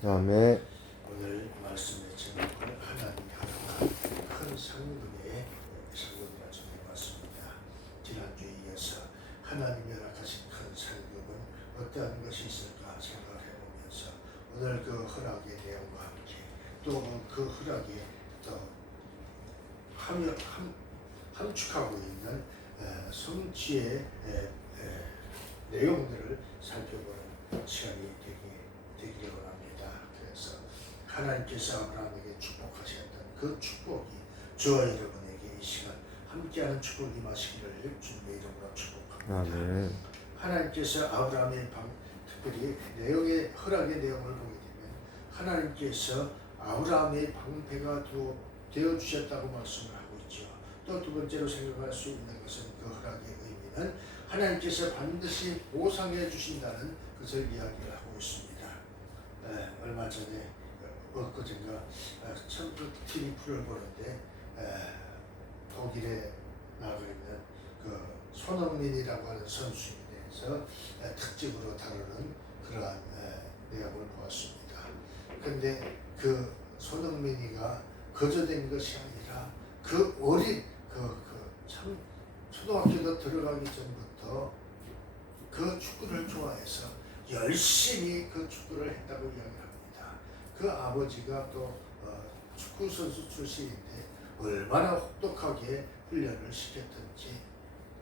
아멘. 오늘 말씀의 제목은 하나님이 허락한 큰 상급의 상급이라 정해봤습니다. 지난주에 이어서 하나님이 허락하신 큰 상급은 어떠한 것이 있을까 생각을 해보면서 오늘 그 허락의 내용과 함께 또 그 허락에 또 함축하고 있는 성취의 내용들을 살펴보는 시간이 되기를 원합니다. 그래서 하나님께서 아브라함에게 축복하셨던 그 축복이 저와 여러분에게 이 시간 함께하는 축복이 마시기를 주님의 이름으로 축복합니다. 아멘. 하나님께서 아브라함의 특별히 허락의 내용을 보게 되면 하나님께서 아브라함의 방패가 되어 주셨다고 말씀을 하고 있죠. 또 두 번째로 생각할 수 있는 것은 그 허락의 의미는 하나님께서 반드시 보상해 주신다는 것을 이야기를 하고 있습니다. 얼마 전에 엊그젠가 참 TV 프로를 보는데 독일에 나가 있는 그 손흥민이라고 하는 선수에 대해서 특집으로 다루는 그러한 내용을 보았습니다. 그런데 그 손흥민이가 거저된 것이 아니라 그 어린 참 초등학교도 들어가기 전부터 그 축구를 좋아해서 열심히 그 축구를 했다고 이야기합니다. 그 아버지가 또 축구 선수 출신인데 얼마나 혹독하게 훈련을 시켰던지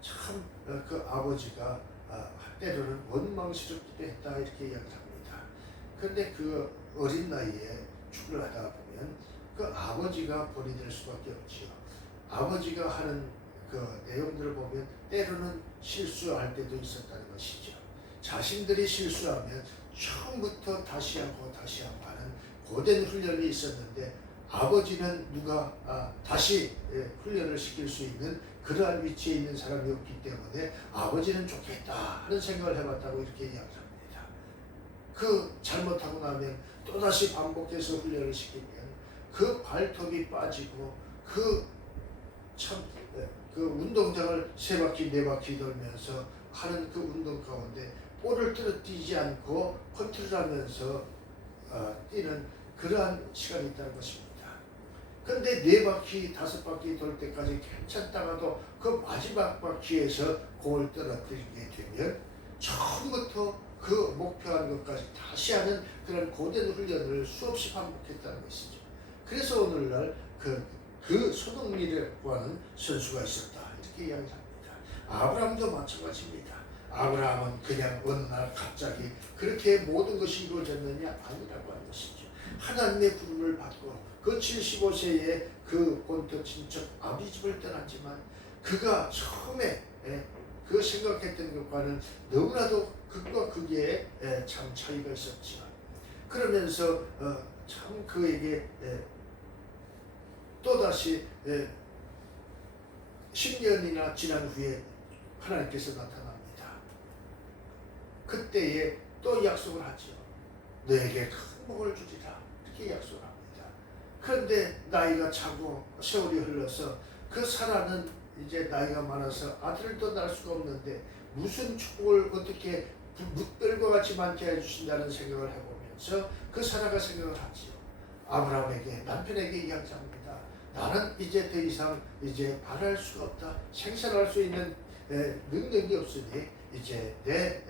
참 그 아버지가 때로는 원망스럽기도 했다 이렇게 이야기합니다. 그런데 그 어린 나이에 축구를 하다 보면 그 아버지가 본이 될 수밖에 없지요. 아버지가 하는 그 내용들을 보면 때로는 실수할 때도 있었다는 것이죠. 자신들이 실수하면 처음부터 다시 하고 하는 고된 훈련이 있었는데 아버지는 누가 다시 훈련을 시킬 수 있는 그러한 위치에 있는 사람이 없기 때문에 아버지는 좋겠다 하는 생각을 해봤다고 이렇게 이야기합니다. 그 잘못하고 나면 또다시 반복해서 훈련을 시키면 그 발톱이 빠지고 그 운동장을 3바퀴 4바퀴 돌면서 하는 그 운동 가운데 볼을 떨어뜨리지 않고 컨트롤하면서 뛰는 그러한 시간이 있다는 것입니다. 그런데 4바퀴 5바퀴 돌 때까지 괜찮다가도 그 마지막 바퀴에서 공을 떨어뜨리게 되면 처음부터 그 목표한 것까지 다시 하는 그런 고된 훈련을 수없이 반복했다는 것이죠. 그래서 오늘날 그 손흥민이라고 하는 선수가 있었다 이렇게 이야기합니다. 아브라함도 마찬가지입니다. 아브라함은 그냥 어느 날 갑자기 그렇게 모든 것이 이루어졌느냐 아니라고 하는 것이죠. 하나님의 부름을 받고 그 75세에 그 본토 친척 아버지 집을 떠났지만 그가 처음에 그 생각했던 것과는 너무나도 극과 극의 참 차이가 있었지만 그러면서 참 그에게 또다시 10년이나 지난 후에 하나님께서 나타납니다. 그때에 또 약속을 하죠. 너에게 큰 복을 주리라 이렇게 약속을 합니다. 그런데 나이가 차고 세월이 흘러서 그 사라는 이제 나이가 많아서 아들도 낳을 수가 없는데 무슨 축복을 어떻게 묵별과 같이 많게 해주신다는 생각을 해보면서 그 사라가 생각을 하지요. 아브라함에게 남편에게 이야기합니다. 나는 이제 더 이상 이제 바랄 수가 없다. 생산할 수 있는 능력이 없으니 이제 내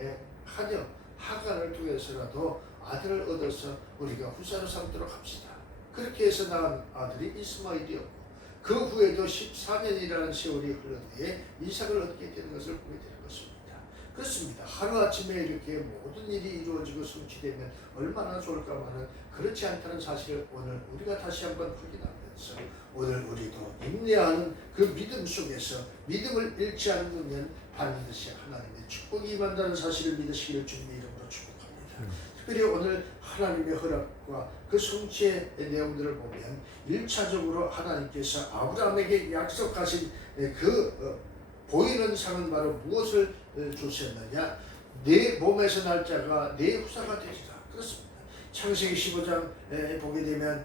하녀 하간을 통해서라도 아들을 얻어서 우리가 후사로 삼도록 합시다. 그렇게 해서 낳은 아들이 이스마엘이었고 그 후에도 14년이라는 세월이 흐른 뒤에 이삭을 얻게 되는 것을 보게 되는 것입니다. 그렇습니다. 하루아침에 이렇게 모든 일이 이루어지고 성취되면 얼마나 좋을까마는 그렇지 않다는 사실을 오늘 우리가 다시 한번 확인하면서 오늘 우리도 인내하는 그 믿음 속에서 믿음을 잃지 않으면 반드시 하나님의 축복이 임한다는 사실을 믿으시기를 주님의 이름으로 축복합니다. 특별히 오늘 하나님의 허락과 그 성취의 내용들을 보면 1차적으로 하나님께서 아브라함에게 약속하신 보이는 상은 바로 무엇을 주셨느냐? 내 몸에서 날 자가 내 후사가 되리라. 그렇습니다. 창세기 15장 보게 되면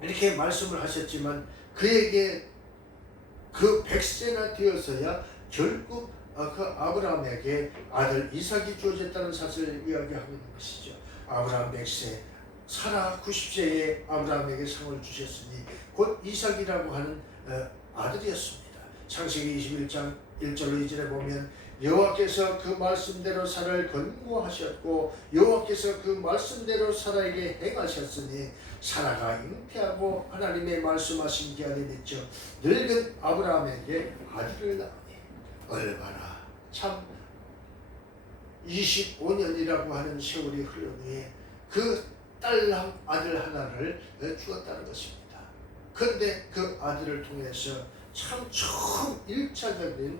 이렇게 말씀을 하셨지만 그에게 그 100세나 되어서야 결국 그 아브라함에게 아들 이삭이 주어졌다는 사실을 이야기하고 있는 것이죠. 아브라함 100세 사라 90세에 아브라함에게 상을 주셨으니 곧 이삭이라고 하는 아들이었습니다. 창세기 21장 1절로 2절에 보면 여호와께서 그 말씀대로 사라를 건고하셨고 여호와께서 그 말씀대로 사라에게 행하셨으니 사라가 잉태하고 하나님의 말씀하신 기한에 미쳐 늙은 아브라함에게 아들을 낳으니 얼마나 참 25년이라고 하는 세월이 흐른 후에 그 딸랑 아들 하나를 주었다는 것입니다. 그런데 그 아들을 통해서 참 처음 1차적인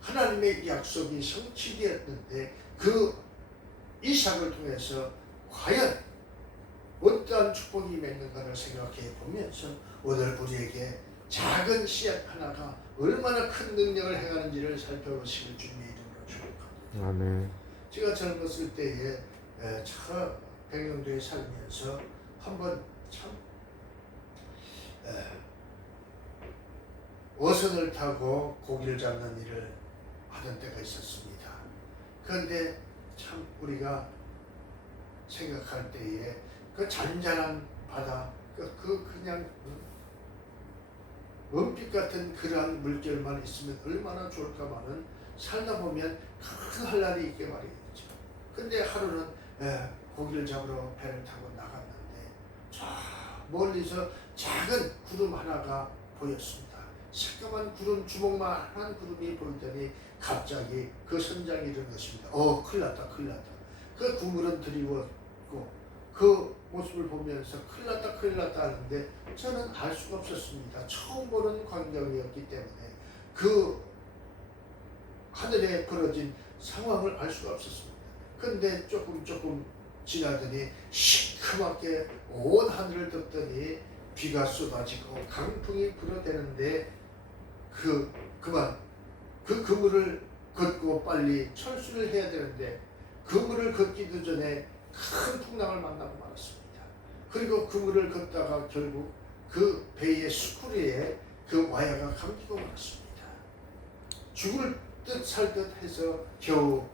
하나님의 약속이 성취되었는데 그 이삭을 통해서 과연 어떠한 축복이 맺는가를 생각해 보면서 오늘 우리에게 작은 씨앗 하나가 얼마나 큰 능력을 행하는지를 살펴보시길 주님의 이름으로 축복합니다. 아멘. 제가 젊었을 때에 차 백령도에 살면서 한번 참 어선을 타고 고기를 잡는 일을 하던 때가 있었습니다. 그런데 참 우리가 생각할 때에 그 잔잔한 바다, 그냥 은빛 같은 그러한 물결만 있으면 얼마나 좋을까마는 살다 보면 큰 한란이 있게 말이죠. 근데 하루는 고기를 잡으러 배를 타고 나갔는데 저 멀리서 작은 구름 하나가 보였습니다. 새까만 구름, 주먹만한 구름이 보이더니 갑자기 그 선장이 이런 것입니다. 큰일 났다, 큰일 났다. 그 구물은 드리웠고 그 모습을 보면서 큰일 났다, 큰일 났다 하는데 저는 알 수가 없었습니다. 처음 보는 광경이었기 때문에 그 하늘에 벌어진 상황을 알 수가 없었습니다. 그런데 조금 지나더니 시커멓게 온 하늘을 덮더니 비가 쏟아지고 강풍이 불어대는데 그만 그 그물을 걷고 빨리 철수를 해야 되는데 그물을 걷기도 전에 큰 풍랑을 만나고 말았습니다. 그리고 그물을 걷다가 결국 그 배의 수쿠리에 그 와야가 감기고 말았습니다. 죽을 듯 살 듯 해서 겨우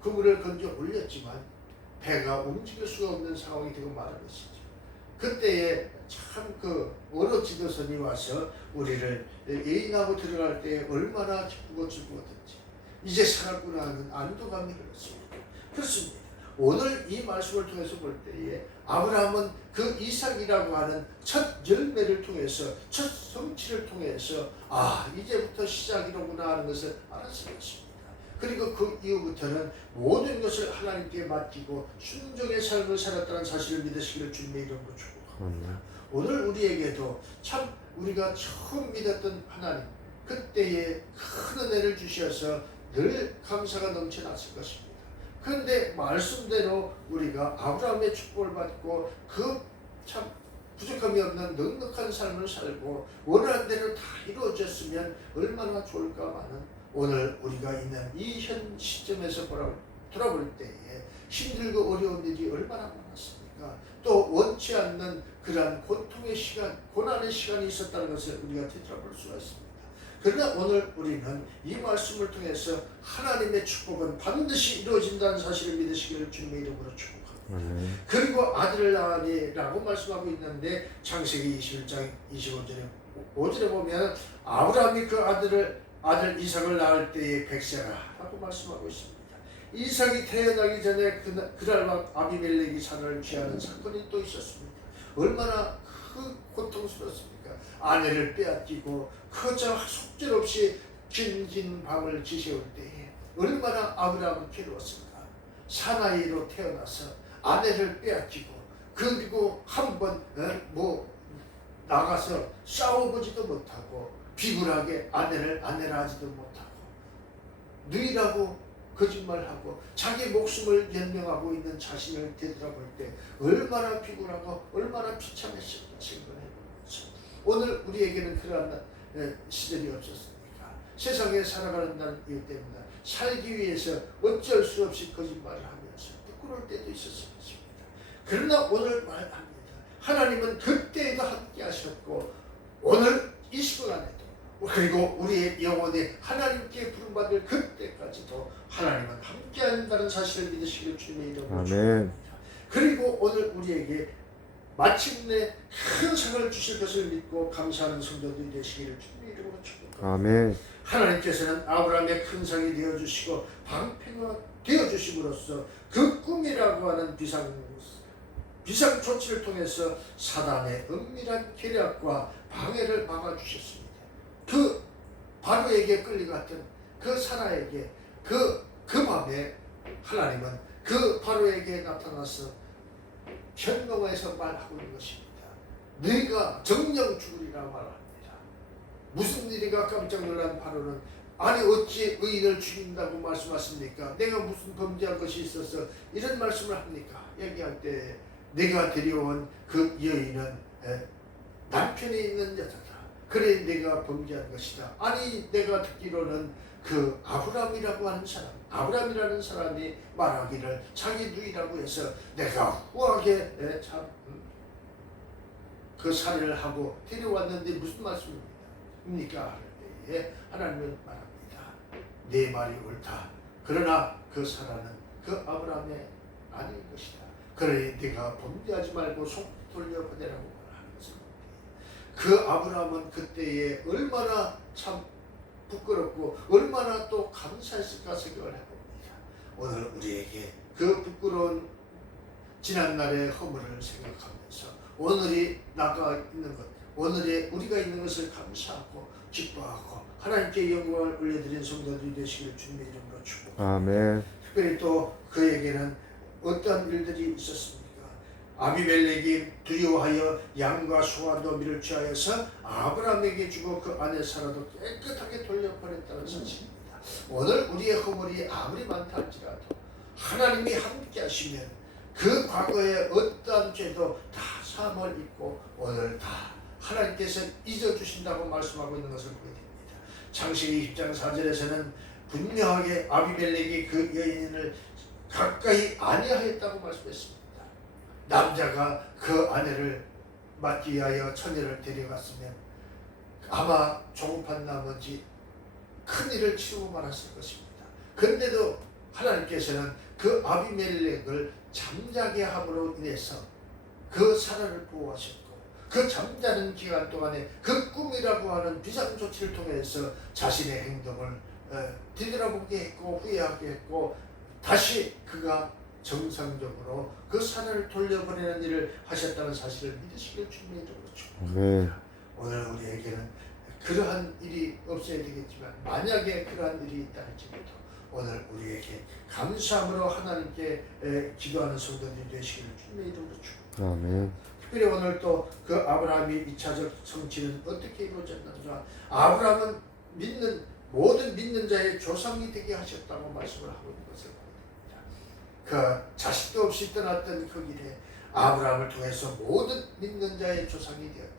그물을 건져 올렸지만 배가 움직일 수가 없는 상황이 되고 말은 것이죠. 그때에 참 그 어느 지도선이 와서 우리를 예인하고 들어갈 때 얼마나 기쁘고 즐거웠던지 이제 살았구나 하는 안도감이 흘렀습니다. 그렇습니다. 오늘 이 말씀을 통해서 볼 때에 아브라함은 그 이삭이라고 하는 첫 열매를 통해서 첫 성취를 통해서 이제부터 시작이로구나 하는 것을 알았을 것입니다. 그리고 그 이후부터는 모든 것을 하나님께 맡기고 순종의 삶을 살았다는 사실을 믿으시기를 주님의 이름으로 축복합니다. 오늘 우리에게도 참 우리가 처음 믿었던 하나님 그때에 큰 은혜를 주셔서 늘 감사가 넘쳐났을 것입니다. 그런데 말씀대로 우리가 아브라함의 축복을 받고 그 참 부족함이 없는 넉넉한 삶을 살고 원하는 대로 다 이루어졌으면 얼마나 좋을까마는 오늘 우리가 있는 이 현 시점에서 돌아볼 때에 힘들고 어려운 일이 얼마나 많았습니까? 또 원치 않는 그러한 고통의 시간, 고난의 시간이 있었다는 것을 우리가 되돌아볼 수가 있습니다. 그러나 오늘 우리는 이 말씀을 통해서 하나님의 축복은 반드시 이루어진다는 사실을 믿으시기를 주님의 이름으로 축복합니다. 그리고 아들을 낳으니라고 말씀하고 있는데 창세기 21장 5절에 보면 아브라함이 그 아들 이삭을 낳을 때의 100세라 라고 말씀하고 있습니다. 이삭이 태어나기 전에 그날 밤 아비멜렉이 사라를 취하는 사건이 또 있었습니다. 얼마나 고통스럽습니까? 아내를 빼앗기고 그저 속절없이 긴 밤을 지새울 때에 얼마나 아브라함은 괴로웠습니까? 사나이로 태어나서 아내를 빼앗기고 그리고 한번 나가서 싸워보지도 못하고 비굴하게 아내라 하지도 못하고 누이라고 거짓말하고 자기 목숨을 연명하고 있는 자신을 되돌아볼 때 얼마나 비굴하고 얼마나 비참했을까 생각해보면서 오늘 우리에게는 그러한 시절이 없었습니까? 세상에 살아가는 날 이유 때문에 살기 위해서 어쩔 수 없이 거짓말을 하면서 부끄러울 때도 있었을 것입니다. 그러나 오늘 말합니다. 하나님은 그때에도 함께 하셨고 오늘 이 시간에도 그리고 우리의 영혼이 하나님께 부름받을 그때까지도 하나님은 함께 한다는 사실을 믿으시기를 주님의 이름으로 축복합니다. 그리고 오늘 우리에게 마침내 큰 상을 주실 것을 믿고 감사하는 성도들이 되시기를 주님의 이름으로 축복합니다. 아멘. 하나님께서는 아브라함의 큰 상이 되어주시고 방패가 되어주심으로써 그 꿈이라고 하는 비상 조치를 통해서 사단의 은밀한 계략과 방해를 막아주셨습니다. 그 바로에게 끌려갔던 그 사라에게 그 밤에 하나님은 그 바로에게 나타나서 현명에서 말하고 있는 것입니다. 네가 정령 죽으리라 말합니다. 무슨 일인가 깜짝 놀란 바로는 아니 어찌 의인을 죽인다고 말씀하십니까? 내가 무슨 범죄한 것이 있어서 이런 말씀을 합니까? 얘기할 때 내가 데려온 그 여인은 남편이 있는 여자다. 그래 내가 범죄한 것이다. 아니 내가 듣기로는 그 아브라함이라고 하는 사람, 아브라함이라는 사람이 말하기를 자기 누이라고 해서 내가 후하게 그 살해를 하고 데려왔는데 무슨 말씀입니까? 할 때에 하나님은 말합니다. 내 말이 옳다. 그러나 그 사라는 그 아브라함의 아닌 것이다. 그러니 네가 범죄하지 말고 속 돌려보내라고 말하는 것입니다. 그 아브라함은 그때에 얼마나 참 부끄럽고 얼마나 또 감사했을까 생각을 해봅니다. 오늘 우리에게 그 부끄러운 지난날의 허물을 생각하면서 오늘이 나가 있는 것, 오늘의 우리가 있는 것을 감사하고 기뻐하고 하나님께 영광을 올려드린 성도들이 되시기를 주님의 이름으로 축복합니다. 아멘. 특별히 또 그에게는 어떤 일들이 있었습니까? 아비멜렉이 두려워하여 양과 소와 너비를 취하여서 아브라함에게 주고 그 아내 사라도 깨끗하게 돌려보냈다는 사실입니다. 오늘 우리의 허물이 아무리 많다 할지라도 하나님이 함께 하시면 그 과거의 어떠한 죄도 다 사함을 입고 오늘 다 하나님께서 잊어주신다고 말씀하고 있는 것을 보게 됩니다. 창세기 20장 4절에서는 분명하게 아비멜렉이 그 여인을 가까이 아니하였다고 말씀했습니다. 남자가 그 아내를 맞기 위하여 처녀를 데려갔으면 아마 조급한 나머지 큰일을 치르고 말았을 것입니다. 그런데도 하나님께서는 그 아비멜렉을 잠자게 함으로 인해서 그 사라를 보호하셨고 그 잠자는 기간 동안에 그 꿈이라고 하는 비상조치를 통해서 자신의 행동을 뒤돌아보게 했고 후회하게 했고 다시 그가 정상적으로 그 사라를 돌려보내는 일을 하셨다는 사실을 믿으시길 주님의 이름으로 축복합니다. 오늘 우리에게는 그러한 일이 없어야 되겠지만 만약에 그러한 일이 있다 할지라도 오늘 우리에게 감사함으로 하나님께 기도하는 성도들이 되시기를 주님의 이름으로 축복합니다. 특별히 오늘 또 그 아브라함의 2차적 성취는 어떻게 이루어졌는가? 아브라함은 모든 믿는 자의 조상이 되게 하셨다고 말씀을 하고 있는 것을 보게 됩니다. 그 자식도 없이 떠났던 그 길에 아브라함을 통해서 모든 믿는 자의 조상이 되었다.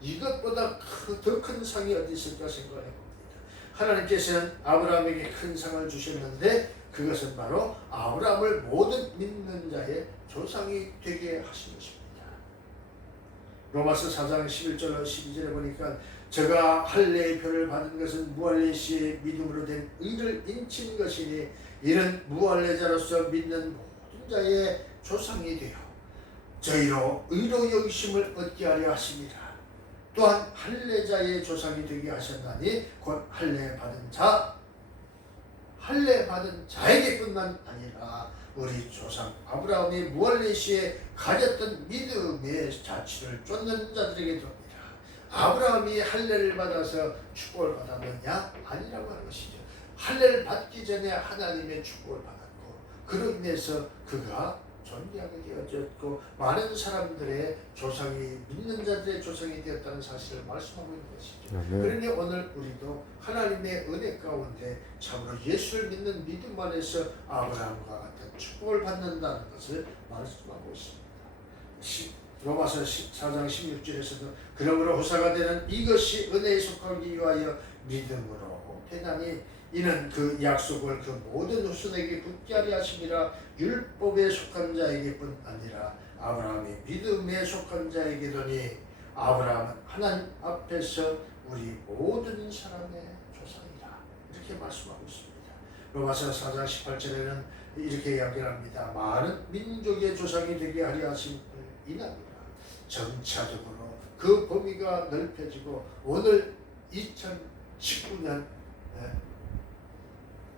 이것보다 더 큰 상이 어디 있을까 생각해 봅니다. 하나님께서는 아브라함에게 큰 상을 주셨는데 그것은 바로 아브라함을 모든 믿는 자의 조상이 되게 하신 것입니다. 로마서 4장 11절 12절에 보니까 저가 할례의 표를 받은 것은 무할례시의 믿음으로 된 의를 인친 것이니 이는 무할례자로서 믿는 모든 자의 조상이 되어 저희로 의로 여기심을 얻게 하려 하십니다. 또한 할례자의 조상이 되게 하셨나니 곧 할례 받은 자에게뿐만 아니라 우리 조상 아브라함이 무할례 시에 가졌던 믿음의 자취를 쫓는 자들에게도 합니다. 아브라함이 할례를 받아서 축복을 받았느냐? 아니라고 하는 것이죠. 할례를 받기 전에 하나님의 축복을 받았고 그로 인해서 그가 존귀하게 되어졌고 많은 사람들의 조상이 믿는 자들의 조상이 되었다는 사실을 말씀하고 있는 것이죠. 그러니 오늘 우리도 하나님의 은혜 가운데 참으로 예수를 믿는 믿음 안에서 아브라함과 같은 축복을 받는다는 것을 말씀하고 있습니다. 로마서 4장 16절에서도 그러므로 후사가 되는 이것이 은혜에 속하기 위하여 믿음으로 되나니 이는 그 약속을 그 모든 후손에게 붙게 하려 하심이라 율법에 속한 자에게뿐 아니라 아브라함이 믿음에 속한 자에게더니 아브라함은 하나님 앞에서 우리 모든 사람의 조상이라 이렇게 말씀하고 있습니다. 로마서 4장 18절에는 이렇게 이야기합니다. 많은 민족의 조상이 되게 하려 하심을 인하니라. 점차적으로 그 범위가 넓혀지고 오늘 2019년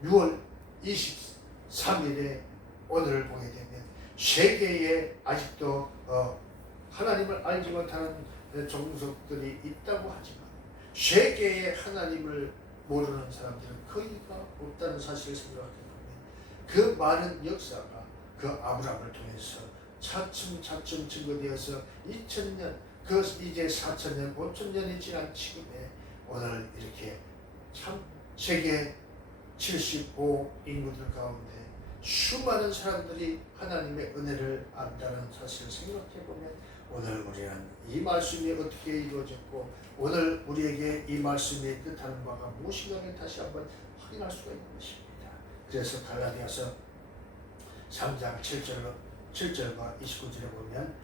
6월 23일에 오늘을 보게 되면 세계에 아직도 하나님을 알지 못하는 종족들이 있다고 하지만 세계에 하나님을 모르는 사람들은 거의가 없다는 사실을 생각해 보면 그 많은 역사가 그 아브라함을 통해서 차츰차츰 증거되어서 2000년 그 이제 4000년 5000년이 지난 지금에 오늘 이렇게 참 세계 75 인구들 가운데 수많은 사람들이 하나님의 은혜를 안다는 사실을 생각해 보면 오늘 우리는 이 말씀이 어떻게 이루어졌고 오늘 우리에게 이 말씀이 뜻하는 바가 무엇인가를 다시 한번 확인할 수가 있는 것입니다. 그래서 갈라디아서 3장 7절과 29절에 보면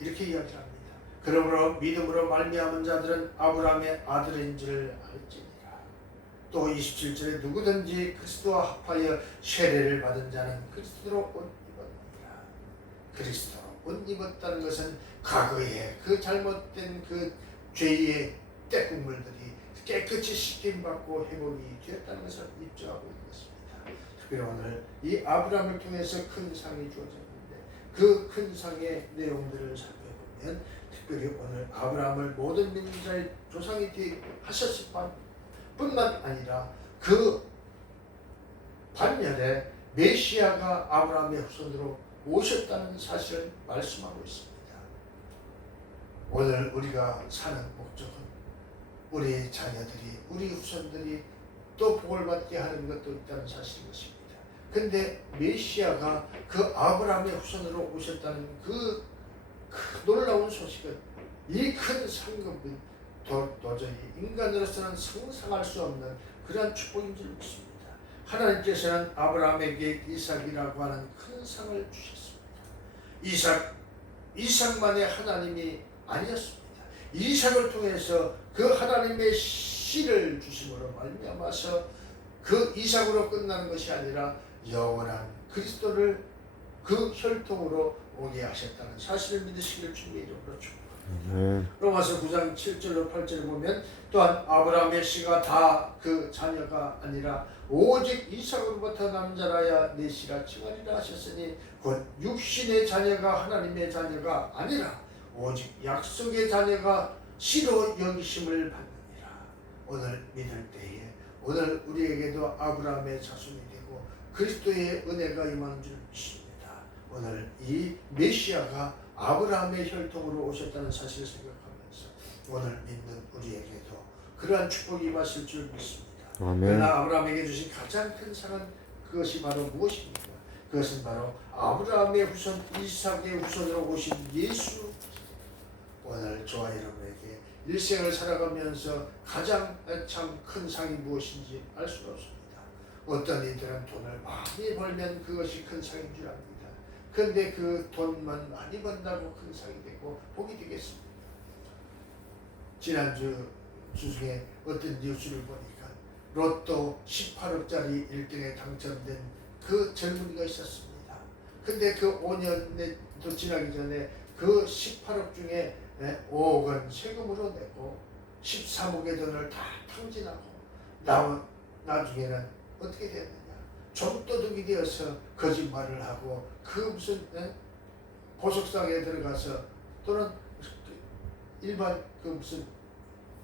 이렇게 이야기합니다. 그러므로 믿음으로 말미암은 자들은 아브라함의 아들인 줄을 알지니라. 또 27절에 누구든지 그리스도와 합하여 세례를 받은 자는 그리스도로 옷 입었느니라. 그리스도로 옷 입었다는 것은 과거에 그 잘못된 그 죄의 때국물들이 깨끗이 씻김받고 회복이 되었다는 것을 입증하고 있는 것입니다. 특별히 오늘 이 아브라함을 통해서 큰 상이 주어졌는데 그 큰 상의 내용들을 살펴보면 특별히 오늘 아브라함을 모든 민족의 조상이 되게 하셨을 뿐만 아니라 그 반면에 메시아가 아브라함의 후손으로 오셨다는 사실을 말씀하고 있습니다. 오늘 우리가 사는 목적은 우리 자녀들이 우리 후손들이 또 복을 받게 하는 것도 있다는 사실인 것입니다. 근데 메시아가 그 아브라함의 후손으로 오셨다는 그 놀라운 소식은 이 큰 상급은 도저히 인간으로서는 상상할 수 없는 그러한 축복인 줄 믿습니다. 하나님께서는 아브라함에게 이삭이라고 하는 큰 상을 주셨습니다. 이삭만의 하나님이 아니었습니다. 이삭을 통해서 그 하나님의 씨를 주심으로 말미암아서 그 이삭으로 끝나는 것이 아니라 영원한 그리스도를 그 혈통으로 오게 하셨다는 사실을 믿으시기를 주님의 이름으로 축복합니다. 로마서 9장 7절로 8절을 보면 또한 아브라함의 씨가 다 그 자녀가 아니라 오직 이삭으로부터 난 자라야 내 씨라 칭하리라 하셨으니 곧 육신의 자녀가 하나님의 자녀가 아니라 오직 약속의 자녀가 씨로 여기심을 받느니라. 오늘 믿을 때에 오늘 우리에게도 아브라함의 자손이 되고 그리스도의 은혜가 임하는 줄 믿습니다. 오늘 이 메시아가 아브라함의 혈통으로 오셨다는 사실을 생각하면서 오늘 믿는 우리에게도 그러한 축복이 임하실 줄 믿습니다. 아멘. 그러나 아브라함에게 주신 가장 큰 상은 그것이 바로 무엇입니까? 그것은 바로 아브라함의 후손 이삭의 후손으로 오신 예수. 오늘 저와 여러분에게 일생을 살아가면서 가장 참 큰 상이 무엇인지 알 수가 없습니다. 어떤 이들은 돈을 많이 벌면 그것이 큰 상인 줄 압니다. 그런데 그 돈만 많이 번다고 큰 상이 되고 복이 되겠습니다. 지난주 중에 어떤 뉴스를 보니까 로또 18억짜리 1등에 당첨된 그 젊은이가 있었습니다. 근데 그 5년도 지나기 전에 그 18억 중에 5억은 세금으로 내고 13억의 돈을 다 탕진하고 나중에는 어떻게 됐느냐? 좀도둑이 되어서 거짓말을 하고 그 무슨 보석상에 들어가서 또는 일반 그 무슨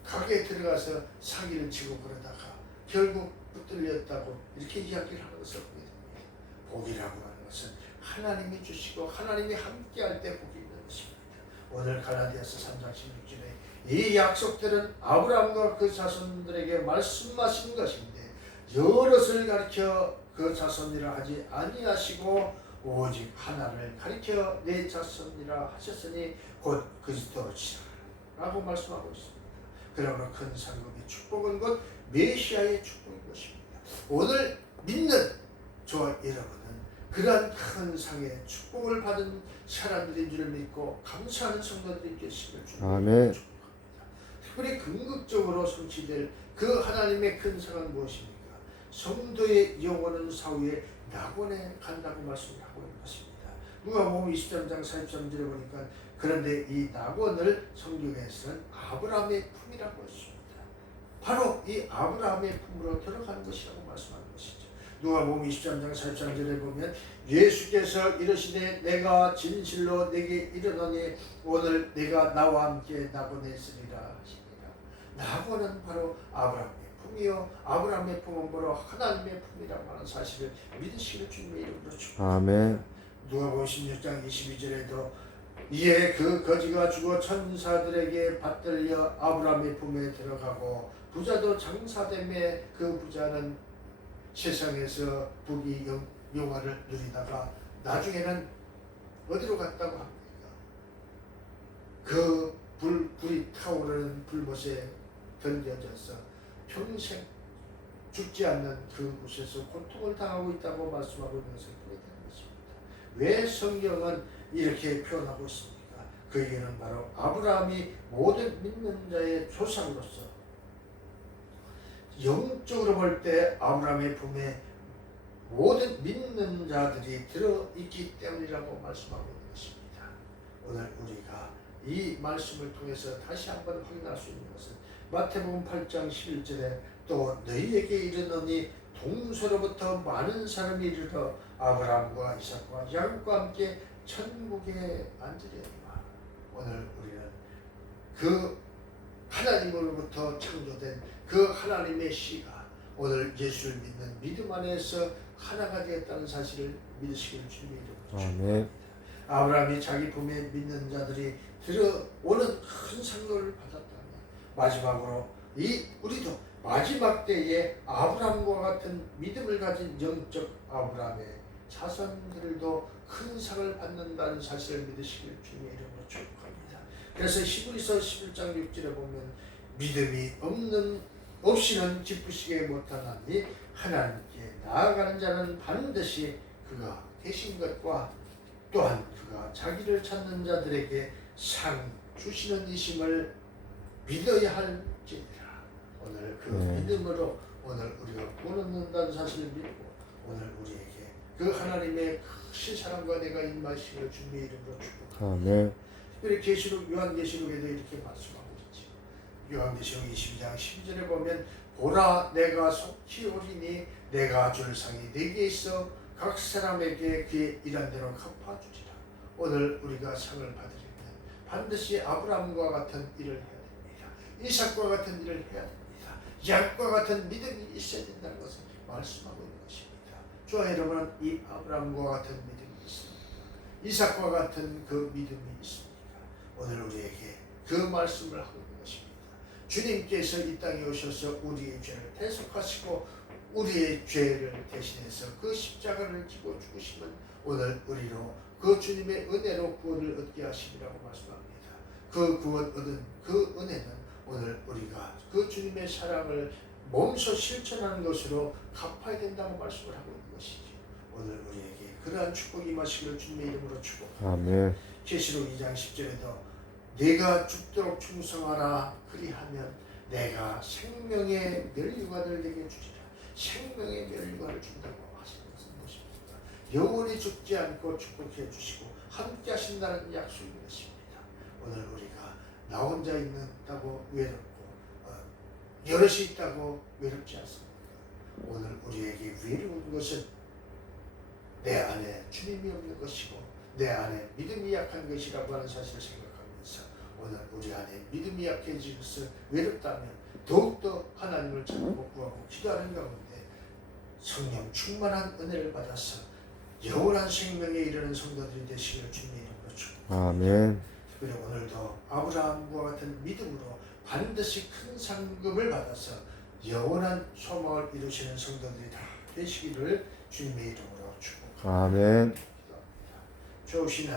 가게에 들어가서 사기를 치고 그러다가 결국 붙들렸다고 이렇게 이야기를 하는 것을 보게 됩니다. 복이라고 하는 것은 하나님이 주시고 하나님이 함께할 때 복이 있는 것입니다. 오늘 갈라디아서 3장 16절에 이 약속들은 아브라함과 그 자손들에게 말씀하신 것인데 여럿을 가리켜 그 자손이라 하지 아니하시고 오직 하나를 가리켜 내 자손이라 하셨으니 곧 그리스도시라 라고 말씀하고 있습니다. 그러므로 큰 상급의 축복은 곧 메시아의 축복인 것입니다. 오늘 믿는 저와 여러분은 그러한 큰 상의 축복을 받은 사람들인 줄 믿고 감사하는 성도들이 계시길 축복합니다. 특별히 궁극적으로 성취될 그 하나님의 큰 상은 무엇입니까? 성도의 영혼은 사후에 낙원에 간다고 말씀을 하고 있는 것입니다. 누가복음 23장 43절에 보니까 그런데 이 낙원을 성경에서는 아브라함의 품이라고 했습니다. 바로 이 아브라함의 품으로 들어가는 것이라고 말씀하는 것이죠. 누가복음 23장 43절에 보면 예수께서 이르시되 내가 진실로 내게 이르노니 오늘 내가 나와 함께 낙원에 있으리라 하십니다. 낙원은 바로 아브라함의 품이요 아브라함의 품은 바로 하나님의 품이라고 하는 사실을 믿으시기를 주님의 이름으로 축복합니다. 아멘. 누가복음 16장 22절에도 이에 그 거지가 죽어 천사들에게 받들려 아브라함의 품에 들어가고 부자도 장사됨에 그 부자는 세상에서 부귀 영화를 누리다가 나중에는 어디로 갔다고 합니까? 그 불이 타오르는 불못에 던져져서 평생 죽지 않는 그곳에서 고통을 당하고 있다고 말씀하고 있는 것을 보게 되는 것입니다. 왜 성경은 이렇게 표현하고 있습니까? 그 얘기는 바로 아브라함이 모든 믿는 자의 조상으로서 영적으로 볼 때 아브라함의 품에 모든 믿는 자들이 들어있기 때문이라고 말씀하고 있는 것입니다. 오늘 우리가 이 말씀을 통해서 다시 한번 확인할 수 있는 것은 마태복음 8장 11절에 또 너희에게 이르노니 동서로부터 많은 사람이 이르러 아브라함과 이삭과 야곱과 함께 천국에 앉으려니와. 오늘 우리는 그 하나님으로부터 창조된 그 하나님의 씨가 오늘 예수를 믿는 믿음 안에서 하나가 되었다는 사실을 믿으시기를 주님의 이름으로 축복합니다. 아브라함이 자기 품에 믿는 자들이 들어오는 큰 상급을 받았다면 마지막으로 우리도 마지막 때에 아브라함과 같은 믿음을 가진 영적 아브라함의 자손들도 큰 상을 받는다는 사실을 믿으시기를 주님의 이름으로 축복합니다. 그래서 히브리서 11장 6절에 보면 믿음이 없이는 기쁘시게 못하나니 하나님께 나아가는 자는 반드시 그가 되신 것과 또한 그가 자기를 찾는 자들에게 상 주시는 이심을 믿어야 할지니라. 오늘 그 믿음으로 오늘 우리가 구원받는다는 사실을 믿고 오늘 우리에게 그 하나님의 크신 사랑과 내가 임하시기를 주님의 이름으로 축복합니다. 특별히 계시록 요한계시록에도 이렇게 말씀하고 있죠. 요한계시록 22장 12절에 보면 보라 내가 속히 오리니 내가 줄 상이 내게 있어 각 사람에게 그의 일한 대로 갚아주리라. 오늘 우리가 상을 받으려면 반드시 아브라함과 같은 일을 해야 됩니다. 이삭과 같은 일을 해야 됩니다. 야곱과 같은 믿음이 있어야 된다는 것을 말씀하고 있는 것입니다. 저와 여러분은 이 아브라함과 같은 믿음이 있습니까? 이삭과 같은 그 믿음이 있습니까? 오늘 우리에게 그 말씀을 하고 있는 것입니다. 주님께서 이 땅에 오셔서 우리의 죄를 대속하시고 우리의 죄를 대신해서 그 십자가를 지고 죽으시면 오늘 우리로 그 주님의 은혜로 구원을 얻게 하시리라고 말씀합니다. 그 구원 얻은 그 은혜는 오늘 우리가 그 주님의 사랑을 몸소 실천하는 것으로 갚아야 된다고 말씀을 하고 있는 것이죠. 오늘 우리에게 그러한 축복이 임하시기를 주님의 이름으로 축복합니다. 계시록 2장 10절에도 내가 죽도록 충성하라 그리하면 내가 생명의 멸류관을 내게 주리라. 생명의 멸류관을 준다고 하시는 것은 무엇입니까? 영원히 죽지 않고 축복해 주시고 함께 하신다는 약속인 것입니다. 오늘 우리가 나 혼자 있다고 외롭고 여럿이 있다고 외롭지 않습니까? 오늘 우리에게 외로운 것은 내 안에 주님이 없는 것이고 내 안에 믿음이 약한 것이라고 하는 사실을 생각하면서 오늘 우리 안에 믿음이 약해지면서 외롭다면 더욱더 하나님을 찾고 구하고 기도하는 가운데 성령 충만한 은혜를 받아서 영원한 생명에 이르는 성도들이 되시기를 주님의 이름으로 축복합니다. 특별히 오늘도 아브라함과 같은 믿음으로 반드시 큰 상급을 받아서 영원한 소망을 이루시는 성도들이 다 되시기를 주님의 이름으로 축복합니다. 좋으신